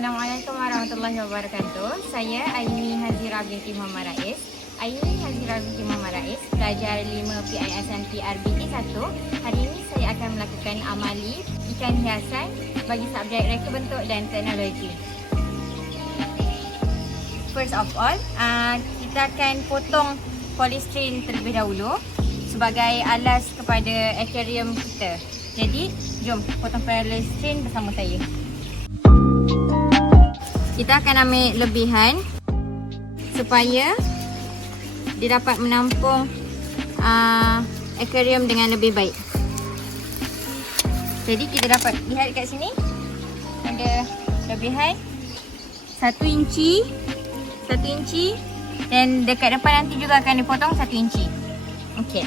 Assalamualaikum warahmatullahi wabarakatuh. Saya Aini Hazira binti Muhammad Rais. Aini Hazira binti Muhammad Rais, pelajar 5 PISMP RBT 1. Hari ini saya akan melakukan amali ikan hiasan bagi subjek reka bentuk dan teknologi. First of all, kita akan potong polystyrene terlebih dahulu sebagai alas kepada aquarium kita. Jadi, jom potong polystyrene bersama saya. Kita akan ambil lebihan supaya dia dapat menampung aquarium dengan lebih baik. Jadi kita dapat lihat kat sini ada lebihan 1 inci dan dekat depan nanti juga akan dipotong 1 inci. Okey.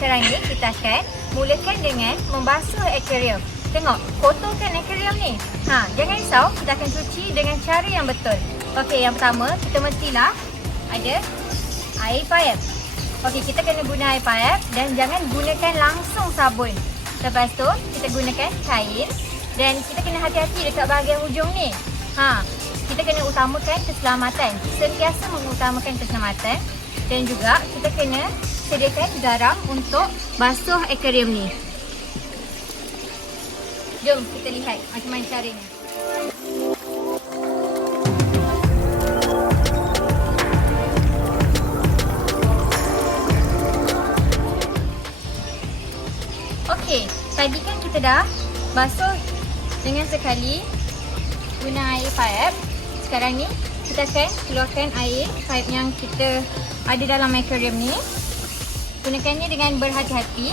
Sekarang ni kita akan mulakan dengan membasuh aquarium. Tengok, kotorkan aquarium ni. Jangan risau, kita akan cuci dengan cara yang betul. Okey, yang pertama kita mestilah ada air payap. Okey, kita kena guna air payap dan jangan gunakan langsung sabun. Lepas tu kita gunakan kain dan kita kena hati-hati dekat bahagian hujung ni. Kita kena utamakan keselamatan. Sentiasa mengutamakan keselamatan dan juga kita kena sediakan garam untuk basuh aquarium ni. Jom kita lihat macam mana caranya. Okey, tadi kan kita dah basuh dengan sekali guna air payap. Sekarang ni kita akan keluarkan air payap yang kita ada dalam aquarium ni. Gunakannya dengan berhati-hati.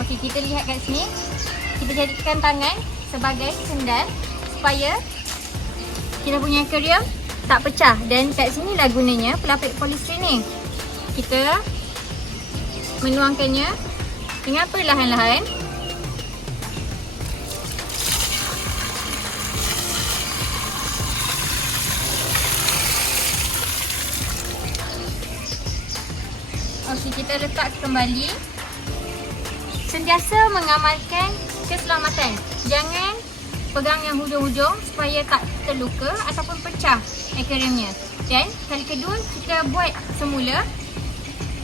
Okey, kita lihat kat sini. Kita jadikan tangan sebagai sendal supaya kita punya aquarium tak pecah. Dan kat sini lah gunanya pelapik polystyrene ni. Kita menuangkannya dengan perlahan-lahan. Okey, kita letak kembali. Sentiasa mengamalkan keselamatan. Jangan pegang yang hujung-hujung supaya tak terluka ataupun pecah aquariumnya. Dan kali kedua kita buat semula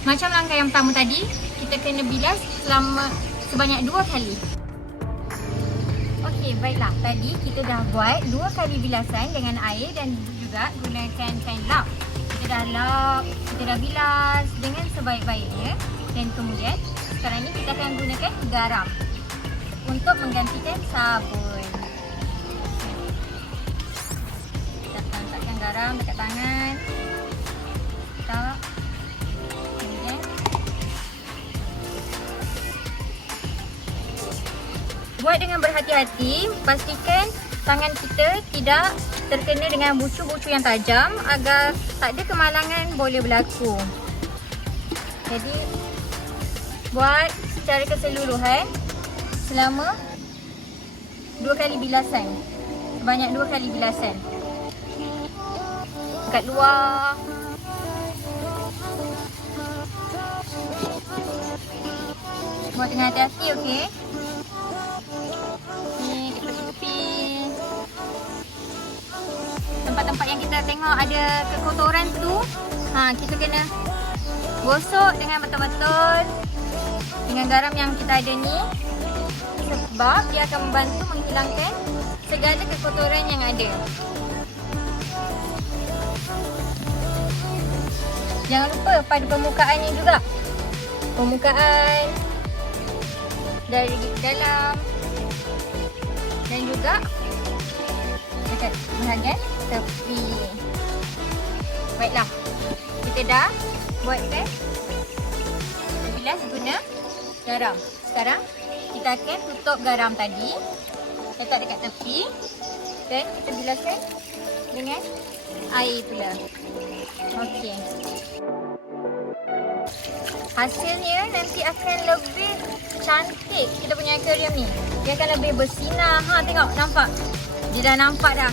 macam langkah yang pertama tadi. Kita kena bilas sebanyak 2 kali. Okey, baiklah. Tadi kita dah buat 2 kali bilasan dengan air dan juga gunakan kain lap. Kita dah lap, kita dah bilas dengan sebaik-baiknya. Dan kemudian sekarang ni kita akan gunakan garam untuk menggantikan sabun. Kita akan letakkan garam dekat tangan. Letak. Kemudian buat dengan berhati-hati. Pastikan tangan kita tidak terkena dengan bucu-bucu yang tajam agar tak ada kemalangan boleh berlaku. Jadi buat secara keseluruhan selama 2 kali bilasan. Sebanyak 2 kali bilasan. Dekat luar. Buat dengan hati-hati, okey. Ni tepi-tepi. Tempat-tempat yang kita tengok ada kekotoran tu, kita kena gosok dengan betul-betul dengan garam yang kita ada ni, sebab dia akan membantu menghilangkan segala kekotoran yang ada. Jangan lupa pada permukaannya juga. Permukaan dari dalam dan juga dekat bahagian tepi. Baiklah, kita dah buatkan bilas guna garam. Sekarang kita akan tutup garam tadi, letak dekat tepi dan kita bilaskan dengan air pula. Okey. hasilnya nanti akan lebih cantik kita punya aquarium ni. Dia akan lebih bersinar. Ha, tengok, nampak? Dia dah nampak dah.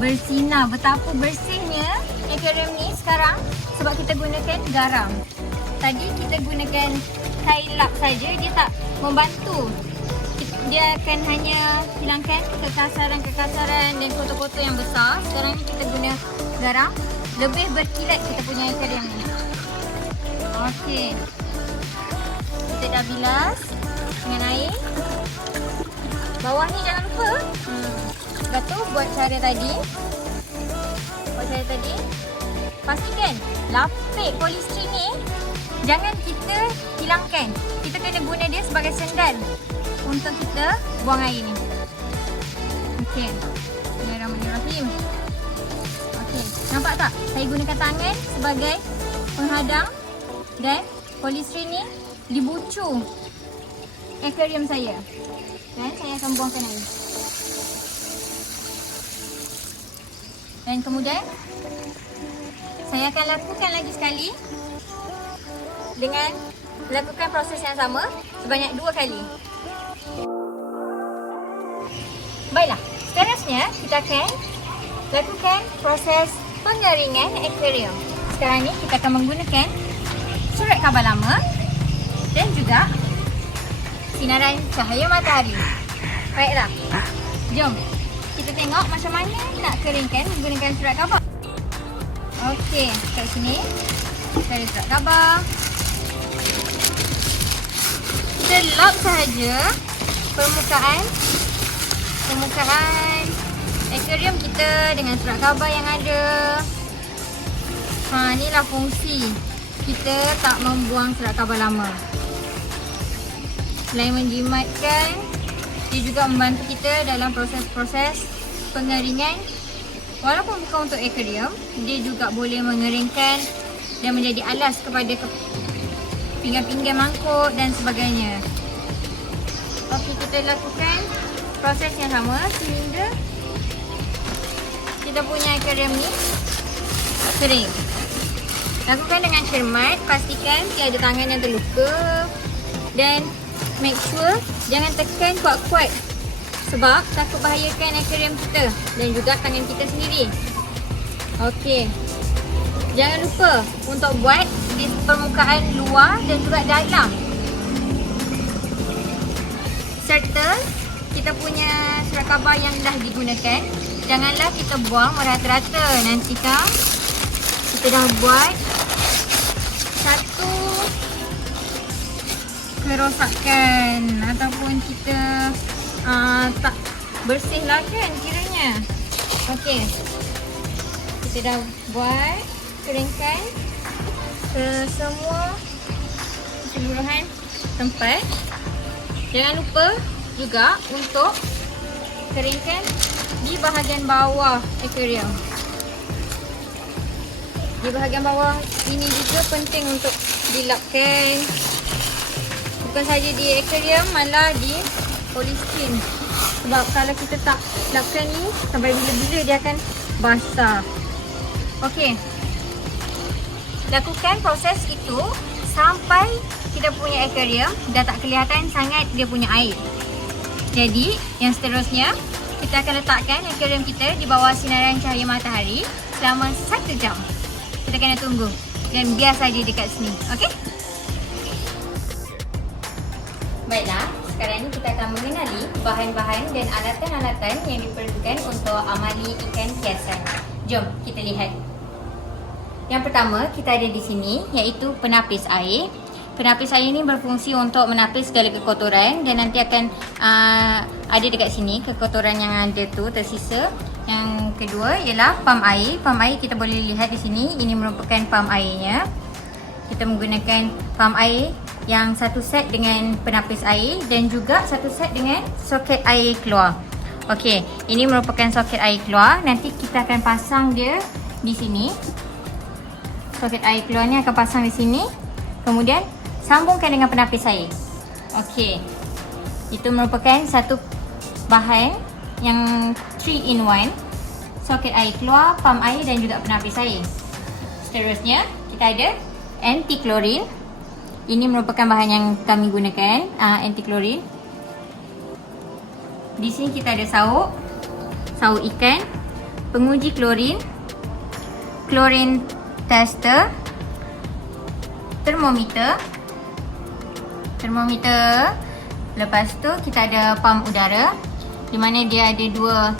Bersinar. Betapa bersihnya aquarium ni sekarang sebab kita gunakan garam. Tadi kita gunakan Hilux saja, dia tak membantu. Dia akan hanya hilangkan kekasaran-kekasaran dan kotor-kotor yang besar. Sekarang ni kita guna garam, lebih berkilat kita punya aquarium ni. Okey. Kita dah bilas dengan air. Bawah ni jangan lupa. Dah tu buat cara tadi. Pastikan lapik polystyrene ni jangan kita hilangkan. Kita kena guna dia sebagai sendal untuk kita buang air ni. Okey. Bismillahirrahmanirrahim. Okey, nampak tak? Saya gunakan tangan sebagai penghadang dan polystyrene ni dibucu aquarium saya. Dan saya akan buangkan air. Dan kemudian saya akan lakukan lagi sekali dengan lakukan proses yang sama sebanyak 2 kali. Baiklah, seterusnya kita akan lakukan proses pengeringan aquarium. Sekarang ni kita akan menggunakan surat khabar lama dan juga sinaran cahaya matahari. Baiklah, jom kita tengok macam mana nak keringkan menggunakan surat khabar. Okey, kat sini kita ada surat khabar. Kita lap sahaja permukaan aquarium kita dengan surat khabar yang ada. Inilah fungsi kita tak membuang surat khabar lama. Selain menjimatkan, dia juga membantu kita dalam proses-proses pengeringan. Walaupun bukan untuk aquarium, dia juga boleh mengeringkan dan menjadi alas kepada pinggan-pinggan mangkuk dan sebagainya. Okey, kita lakukan proses yang sama sehingga kita punya aquarium ni kering. Lakukan dengan cermat, pastikan tiada tangan yang terluka dan make sure jangan tekan kuat-kuat sebab takut bahayakan aquarium kita dan juga tangan kita sendiri. Okey. Jangan lupa untuk buat di permukaan luar dan juga dalam. Serta kita punya surat khabar yang dah digunakan, janganlah kita buang merata-rata. Nanti kan kita dah buat satu kerosakan ataupun kita tak bersih lah kan kiranya. Okey, kita dah buat, keringkan ke semua keseluruhan tempat. Jangan lupa juga untuk keringkan di bahagian bawah aquarium. Di bahagian bawah ini juga penting untuk dilapkan. Bukan saja di aquarium, malah di polystyrene. Sebab kalau kita tak lapkan ni, sampai bila-bila dia akan basah. Okey. Lakukan proses itu sampai kita punya aquarium dah tak kelihatan sangat dia punya air. Jadi, yang seterusnya, kita akan letakkan aquarium kita di bawah sinaran cahaya matahari selama 1 jam. Kita kena tunggu dan biar saja dekat sini. Okey? Baiklah, sekarang ni kita akan mengenali bahan-bahan dan alatan-alatan yang diperlukan untuk amali ikan hiasan. Jom kita lihat. Yang pertama kita ada di sini iaitu penapis air. Penapis air ni berfungsi untuk menapis segala kekotoran dan nanti akan ada dekat sini kekotoran yang ada tu tersisa. Yang kedua ialah pam air. Pam air kita boleh lihat di sini, ini merupakan pam airnya. Kita menggunakan pam air yang satu set dengan penapis air dan juga satu set dengan soket air keluar. Okey, ini merupakan soket air keluar. Nanti kita akan pasang dia di sini. Soket air keluar ni akan pasang di sini. Kemudian sambungkan dengan penapis air. Okey. Itu merupakan satu bahan yang 3 in 1. Soket air keluar, pam air dan juga penapis air. Seterusnya, kita ada anti klorin. Ini merupakan bahan yang kami gunakan, anti klorin. Di sini kita ada sauk ikan, penguji klorin, klorin tester, termometer. Lepas tu kita ada pam udara, di mana dia ada dua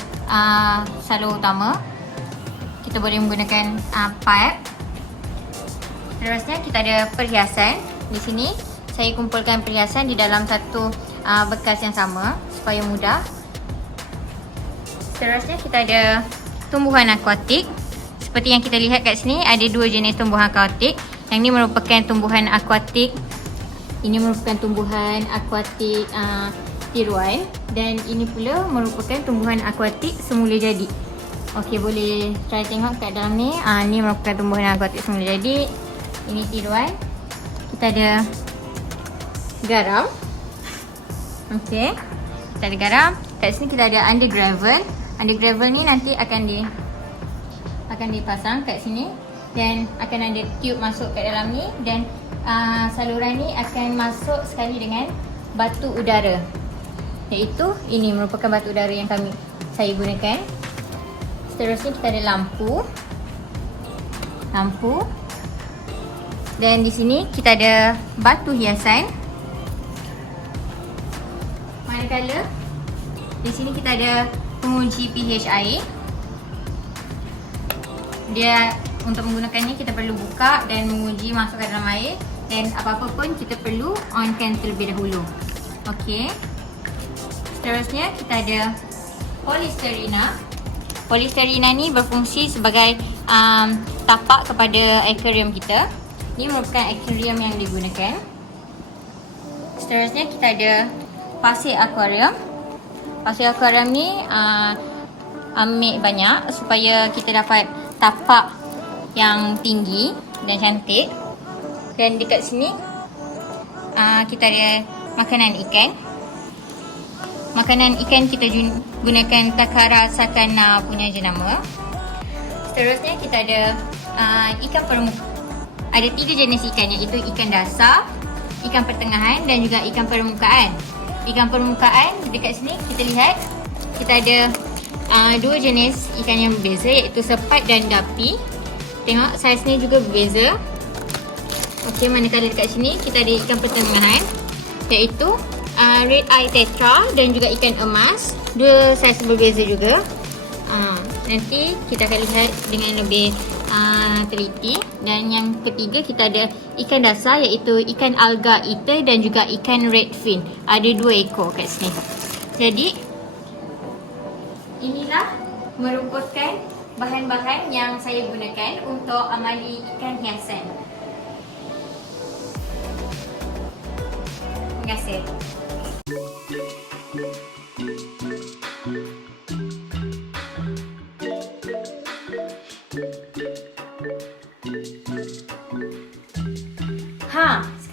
salur utama. Kita boleh menggunakan pipe. Seterusnya kita ada perhiasan. Di sini saya kumpulkan perhiasan di dalam satu bekas yang sama supaya mudah. Seterusnya kita ada tumbuhan akuatik. Seperti yang kita lihat kat sini, ada dua jenis tumbuhan akuatik. Yang ini merupakan tumbuhan akuatik. Ini merupakan tumbuhan akuatik tiruan, dan ini pula merupakan tumbuhan akuatik semula jadi. Okey, boleh try tengok kat dalam ni. Ni merupakan tumbuhan akuatik semula jadi. Ini tiruan. Kita ada garam. Okey, kita ada garam. Kat sini kita ada under gravel. Under gravel ni nanti akan dipasang kat sini, dan akan ada tube masuk kat dalam ni, dan saluran ni akan masuk sekali dengan batu udara, iaitu ini merupakan batu udara yang saya gunakan. Seterusnya kita ada lampu, dan di sini kita ada batu hiasan. Manakala di sini kita ada penguji pH air. Dia untuk menggunakannya kita perlu buka dan menguji masuk ke dalam air, dan apa-apa pun kita perlu onkan terlebih dahulu. Okey. Seterusnya kita ada polisterina. Polisterina ni berfungsi sebagai tapak kepada akuarium kita. Ini merupakan akuarium yang digunakan. Seterusnya kita ada pasir akuarium. Pasir akuarium ni ambil banyak supaya kita dapat tapak yang tinggi dan cantik. Dan dekat sini kita ada makanan ikan. Makanan ikan kita gunakan Takara Sakana punya jenama. Seterusnya kita ada ikan permukaan. Ada 3 jenis ikan, iaitu ikan dasar, ikan pertengahan dan juga ikan permukaan. Ikan permukaan dekat sini kita lihat kita ada 2 jenis ikan yang berbeza, iaitu sepat dan gapi. Tengok saiz ni juga berbeza. Okey, manakala dekat sini kita ada ikan pertengahan, iaitu red eye tetra dan juga ikan emas. 2 saiz berbeza juga. Nanti kita akan lihat dengan lebih teliti. Dan yang ketiga kita ada ikan dasar, iaitu ikan alga eater dan juga ikan redfin. Ada 2 ekor kat sini. Jadi inilah merupakan bahan-bahan yang saya gunakan untuk amali ikan hiasan. Terima kasih.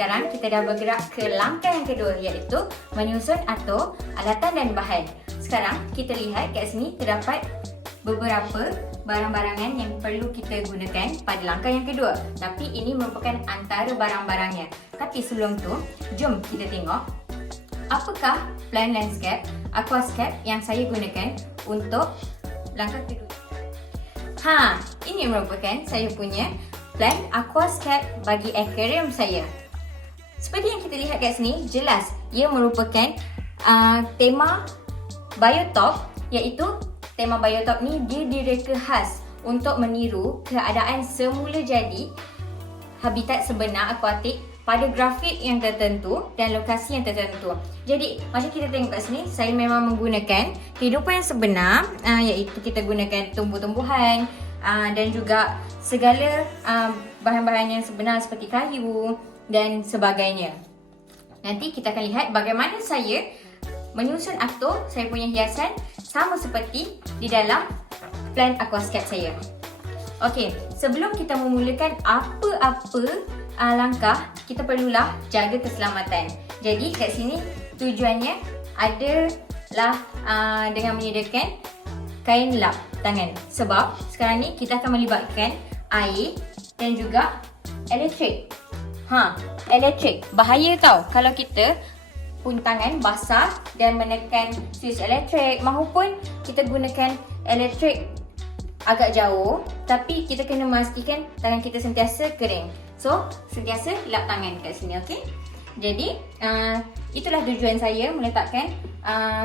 Sekarang kita dah bergerak ke langkah yang kedua, iaitu menyusun atau alatan dan bahan. Sekarang kita lihat kat sini terdapat beberapa barang-barangan yang perlu kita gunakan pada langkah yang kedua. Tapi ini merupakan antara barang-barangnya. Tapi sebelum tu, jom kita tengok apakah plan landscape, aquascape yang saya gunakan untuk langkah kedua. Ini merupakan saya punya plan aquascape bagi akuarium saya. Seperti yang kita lihat kat sini, jelas ia merupakan tema biotop, iaitu tema biotop ni dia direka khas untuk meniru keadaan semula jadi habitat sebenar akuatik pada grafik yang tertentu dan lokasi yang tertentu. Jadi macam kita tengok kat sini, saya memang menggunakan kehidupan yang sebenar, iaitu kita gunakan tumbuh-tumbuhan dan juga segala bahan-bahan yang sebenar seperti kayu dan sebagainya. Nanti kita akan lihat bagaimana saya menyusun atau saya punya hiasan sama seperti di dalam plan aquascape saya. Okey, sebelum kita memulakan apa-apa langkah, kita perlulah jaga keselamatan. Jadi kat sini tujuannya adalah dengan menyediakan kain lap tangan. Sebab sekarang ni kita akan melibatkan air dan juga elektrik. Elektrik. Bahaya tau kalau kita pun tangan basah dan menekan switch elektrik, mahupun kita gunakan elektrik agak jauh, tapi kita kena memastikan tangan kita sentiasa kering. So, sentiasa lap tangan kat sini, okey? Jadi, itulah tujuan saya meletakkan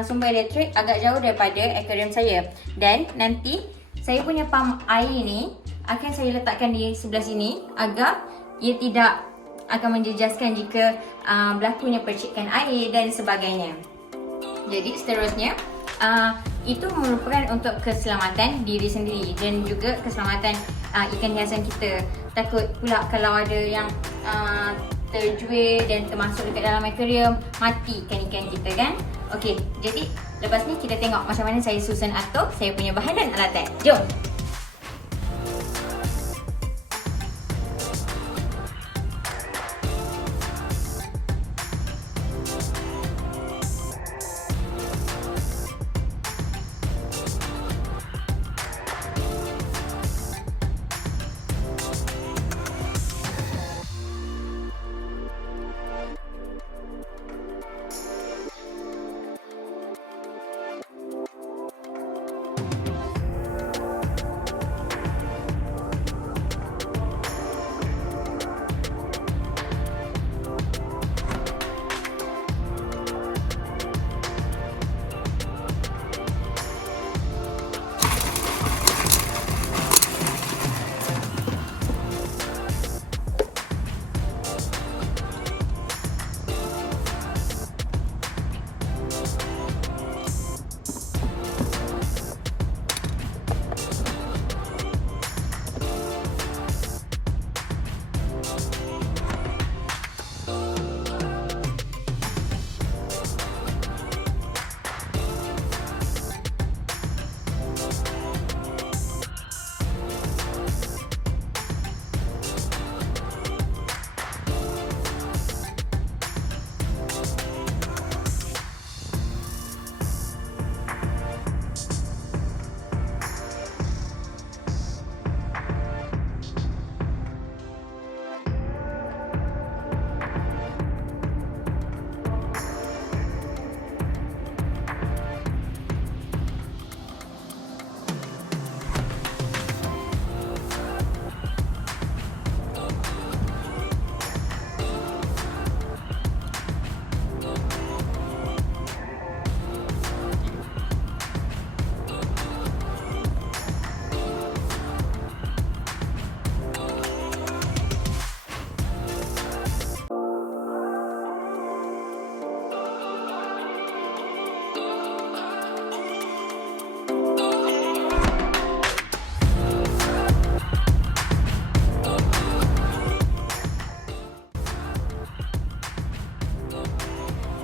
sumber elektrik agak jauh daripada akuarium saya. Dan nanti saya punya pam air ni akan saya letakkan di sebelah sini agar ia tidak akan menjejaskan jika berlakunya percikan air dan sebagainya. Jadi seterusnya, itu merupakan untuk keselamatan diri sendiri dan juga keselamatan ikan hiasan kita. Takut pula kalau ada yang terjual dan termasuk dekat dalam akuarium, mati ikan-ikan kita kan. Okey, jadi lepas ni kita tengok macam mana saya susun atur saya punya bahan dan alatan. Jom!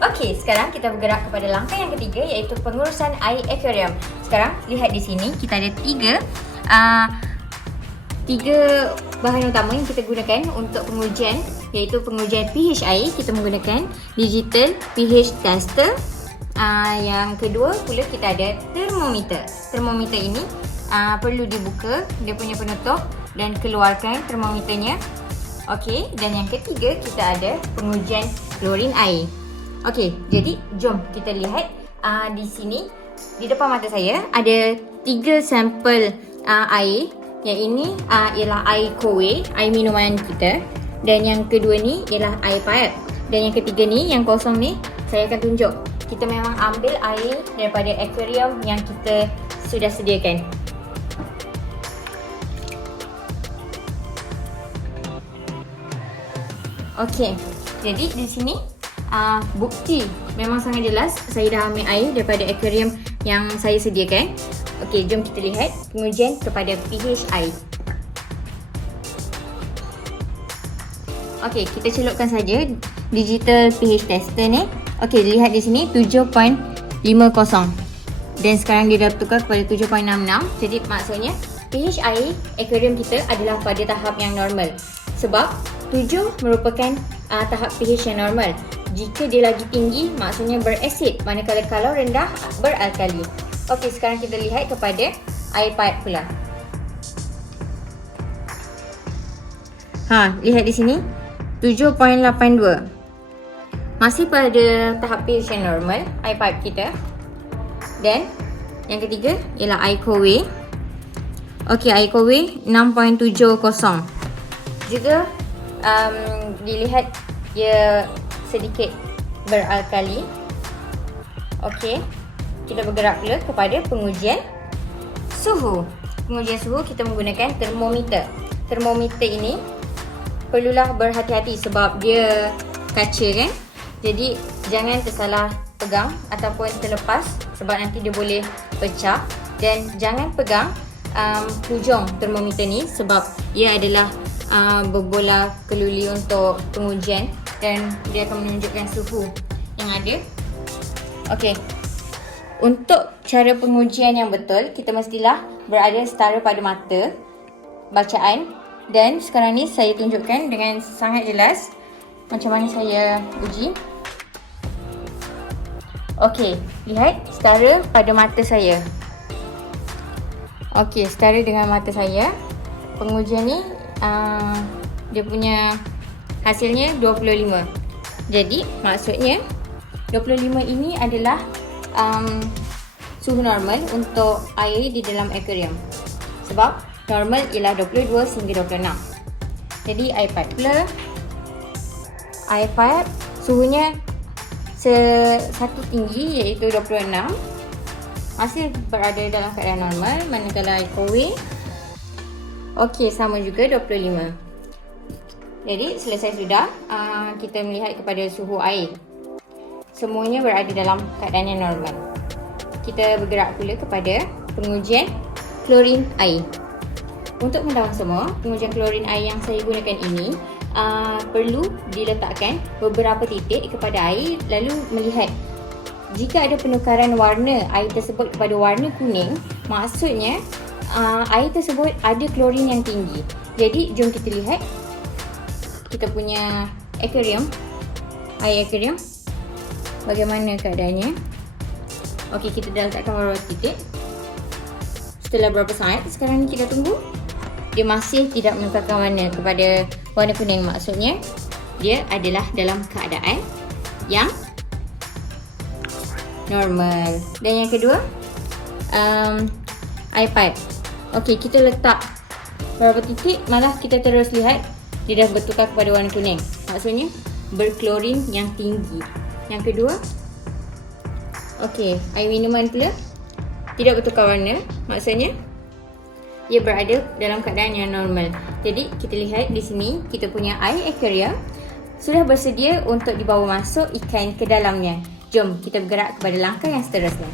Okey, sekarang kita bergerak kepada langkah yang ketiga, iaitu pengurusan air akuarium. Sekarang lihat di sini kita ada tiga bahan utama yang kita gunakan untuk pengujian, iaitu pengujian pH air. Kita menggunakan digital pH tester. Yang kedua pula kita ada termometer. Termometer ini perlu dibuka dia punya penutup dan keluarkan termometernya. Okey, dan yang ketiga kita ada pengujian klorin air. Okey, jadi jom kita lihat di sini di depan mata saya ada 3 sampel air. Yang ini ialah air kowe, air minuman kita, dan yang kedua ni ialah air pipe, dan yang ketiga ni yang kosong ni saya akan tunjuk. Kita memang ambil air daripada akuarium yang kita sudah sediakan. Okey, jadi di sini bukti memang sangat jelas saya dah ambil air daripada akuarium yang saya sediakan. Okey, jom kita lihat pengujian kepada pH air. Okey, kita celupkan saja digital pH tester ni. Okey, lihat di sini 7.50 dan sekarang dia dah tukar kepada 7.66. Jadi maksudnya pH air akuarium kita adalah pada tahap yang normal. Sebab 7 merupakan tahap pH yang normal. Jika dia lagi tinggi, maksudnya berasid. Manakala kalau rendah, beralkali. Okey, sekarang kita lihat kepada air pipe pula. Lihat di sini. 7.82. Masih pada tahap pH yang normal air pipe kita. Dan yang ketiga ialah air Kowe. Okey, air Kowe 6.70. Juga dilihat dia sedikit beralkali. Okey, kita bergerak pula kepada pengujian suhu. Pengujian suhu kita menggunakan termometer. Termometer ini perlulah berhati-hati sebab dia kaca kan. Jadi jangan tersalah pegang ataupun terlepas sebab nanti dia boleh pecah. Dan jangan pegang hujung termometer ni sebab ia adalah berbola keluli untuk pengujian dan dia akan menunjukkan suhu yang ada. Okey. Untuk cara pengujian yang betul, kita mestilah berada setara pada mata bacaan. Dan sekarang ni saya tunjukkan dengan sangat jelas macam mana saya uji. Okey, lihat setara pada mata saya. Okey, setara dengan mata saya. Pengujian ni dia punya hasilnya 25. Jadi maksudnya 25 ini adalah suhu normal untuk air di dalam akuarium. Sebab normal ialah 22 hingga 26. Jadi air pipe pula, air pipe suhunya satu tinggi iaitu 26, masih berada dalam keadaan normal. Manakala air Kowe okey, sama juga 25. Jadi selesai sudah kita melihat kepada suhu air. Semuanya berada dalam keadaan yang normal. Kita bergerak pula kepada pengujian klorin air. Untuk mendawang semua, pengujian klorin air yang saya gunakan ini perlu diletakkan beberapa titik kepada air lalu melihat jika ada penukaran warna air tersebut kepada warna kuning, maksudnya air tersebut ada klorin yang tinggi. Jadi jom kita lihat kita punya akuarium, air akuarium bagaimana keadaannya. Okey, kita dah letakkan beberapa titik. Setelah berapa saat sekarang ni kita tunggu, dia masih tidak menukarkan warna kepada warna kuning. Maksudnya dia adalah dalam keadaan yang normal. Dan yang kedua, air pipe. Okey, kita letak beberapa titik, malah kita terus lihat dia dah bertukar kepada warna kuning. Maksudnya berklorin yang tinggi. Yang kedua, okey, air minuman pula tidak bertukar warna. Maksudnya ia berada dalam keadaan yang normal. Jadi kita lihat di sini kita punya air akuarium sudah bersedia untuk dibawa masuk ikan ke dalamnya. Jom kita bergerak kepada langkah yang seterusnya.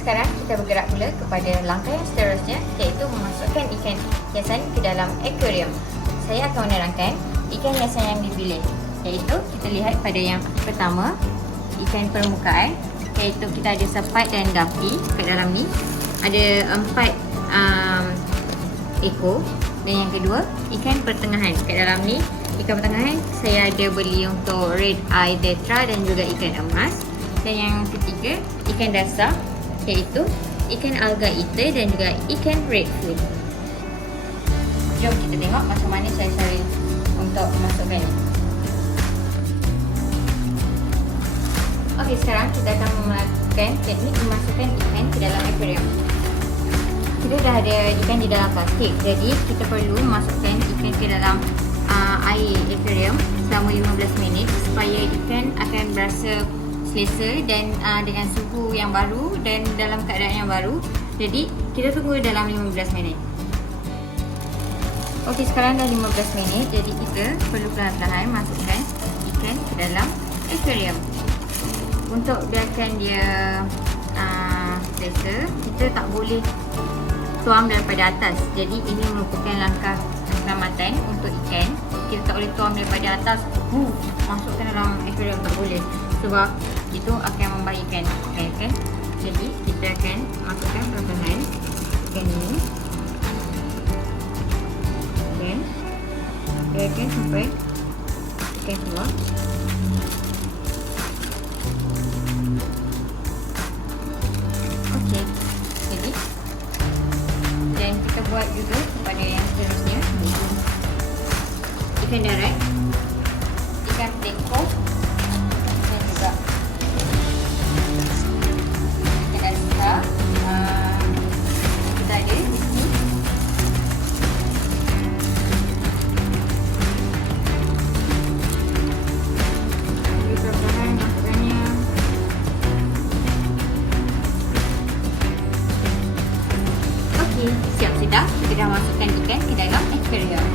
Sekarang kita bergerak pula kepada langkah yang seterusnya, iaitu memasukkan ikan hiasan ke dalam akuarium. Saya akan menerangkan ikan hiasan yang dipilih, iaitu kita lihat pada yang pertama, ikan permukaan, iaitu kita ada sepat dan dapi kat dalam ni. Ada 4 ekor. Dan yang kedua, ikan pertengahan. Kat dalam ni, ikan pertengahan saya ada beli untuk red eye tetra dan juga ikan emas. Dan yang ketiga, ikan dasar, iaitu ikan alga eater dan juga ikan redfish. Jom kita tengok macam mana cara untuk memasukkannya. Okey, sekarang kita akan melakukan teknik memasukkan ikan ke dalam akuarium. Kita dah ada ikan di dalam plastik, jadi kita perlu memasukkan ikan ke dalam air akuarium selama 15 minit supaya ikan akan berasa selesa dan dengan suhu yang baru dan dalam keadaan yang baru. Jadi kita tunggu dalam 15 minit. Okey, sekarang dah 15 minit, jadi kita perlu perlahan-lahan masukkan ikan ke dalam akuarium. Untuk biarkan dia selesa, kita tak boleh tuang daripada atas. Jadi ini merupakan langkah keselamatan untuk ikan. Kita tak boleh tuang daripada atas, masukkan dalam akuarium, tak boleh. Sebab itu akan membahayakan ikan. Jadi kita akan masukkan perlahan ikan ini. Dan biarkan sampai akan keluar. Okey, jadi dan kita buat juga kepada yang seterusnya, ikan darat, ikan teko dan juga ikan asita. Kita ada di sini. Siap sudah, kita dah masukkan ikan ke dalam aquarium.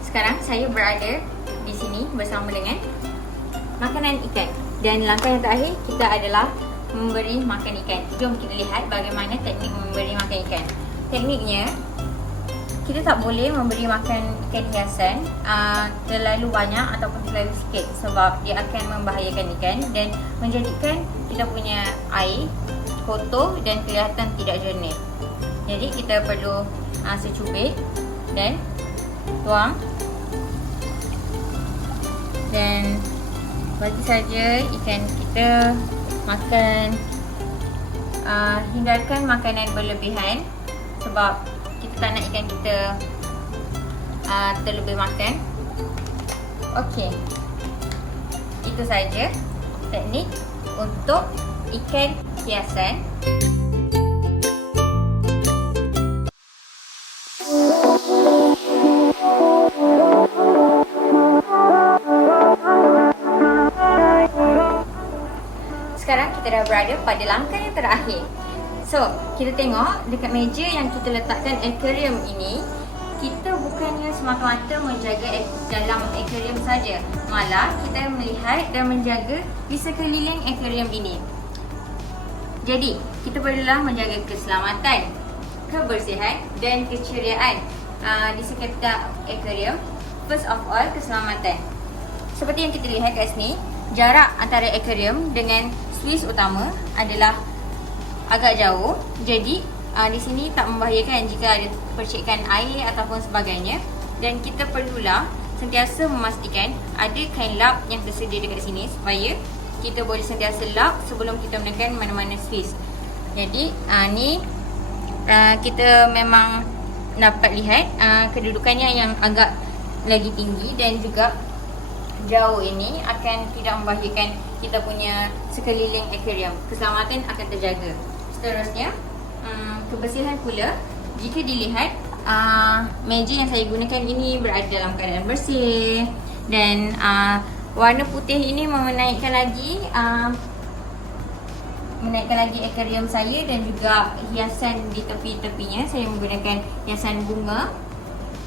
Sekarang saya berada di sini bersama dengan makanan ikan. Dan langkah yang terakhir kita adalah memberi makan ikan. Jom kita lihat bagaimana teknik memberi makan ikan. Tekniknya, kita tak boleh memberi makan ikan hiasan terlalu banyak ataupun terlalu sikit, sebab dia akan membahayakan ikan dan menjadikan kita punya air kotor dan kelihatan tidak jernih. Jadi kita perlu secubit dan tuang dan bagi saja ikan kita makan. Hindarkan makanan berlebihan sebab kita tak nak ikan kita terlebih makan. Okey, itu saja teknik untuk ikan hiasan. Sekarang kita dah berada pada langkah yang terakhir. So, kita tengok dekat meja yang kita letakkan aquarium ini, kita bukannya semata-mata menjaga dalam aquarium saja, malah kita melihat dan menjaga di sekeliling aquarium ini. Jadi, kita perlulah menjaga keselamatan, kebersihan dan keceriaan di sekitar aquarium. First of all, keselamatan. Seperti yang kita lihat kat sini, jarak antara aquarium dengan Swiss utama adalah agak jauh. Jadi di sini tak membahayakan jika ada percikan air ataupun sebagainya. Dan kita perlulah sentiasa memastikan ada kain lap yang tersedia dekat sini supaya kita boleh sentiasa lap sebelum kita menekan mana-mana Swiss. Jadi ni kita memang dapat lihat kedudukannya yang agak lagi tinggi dan juga jauh ini akan tidak membahayakan kita punya sekeliling aquarium. Keselamatan akan terjaga. Seterusnya, kebersihan pula. Jika dilihat, meja yang saya gunakan ini berada dalam keadaan bersih dan warna putih ini menaikkan lagi aquarium saya dan juga hiasan di tepi-tepinya. Saya menggunakan hiasan bunga.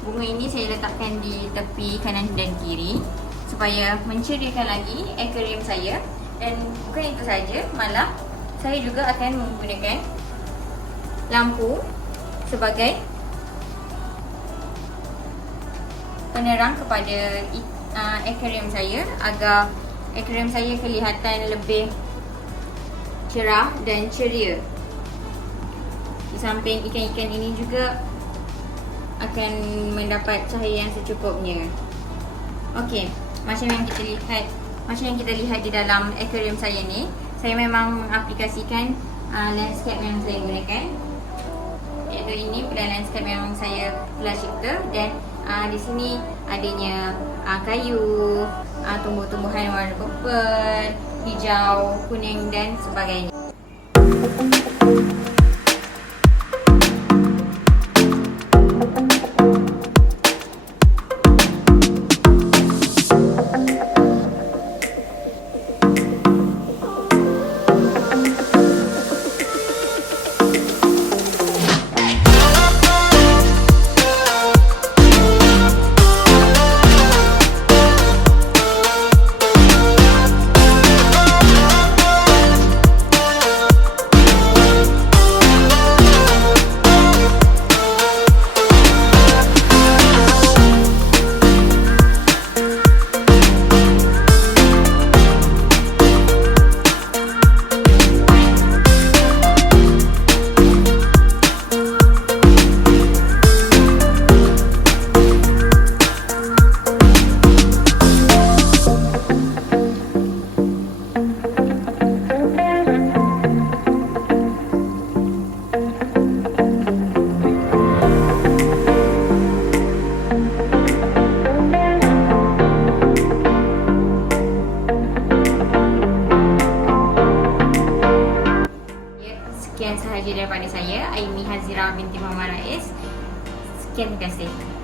Bunga ini saya letakkan di tepi kanan dan kiri supaya menceriakan lagi aquarium saya. Dan bukan itu saja, malah saya juga akan menggunakan lampu sebagai penerang kepada aquarium saya agar aquarium saya kelihatan lebih cerah dan ceria. Di samping ikan-ikan ini juga akan mendapat cahaya yang secukupnya. Okey, macam yang kita lihat di dalam aquarium saya ni, saya memang mengaplikasikan landscape yang saya gunakan, iaitu ini pilihan landscape yang saya telah cipta. Dan di sini adanya kayu, tumbuh-tumbuhan warna purple, hijau, kuning dan sebagainya. sekian sahaja daripada saya, Aimi Hazira binti Muhammad Rais. Sekian, terima kasih.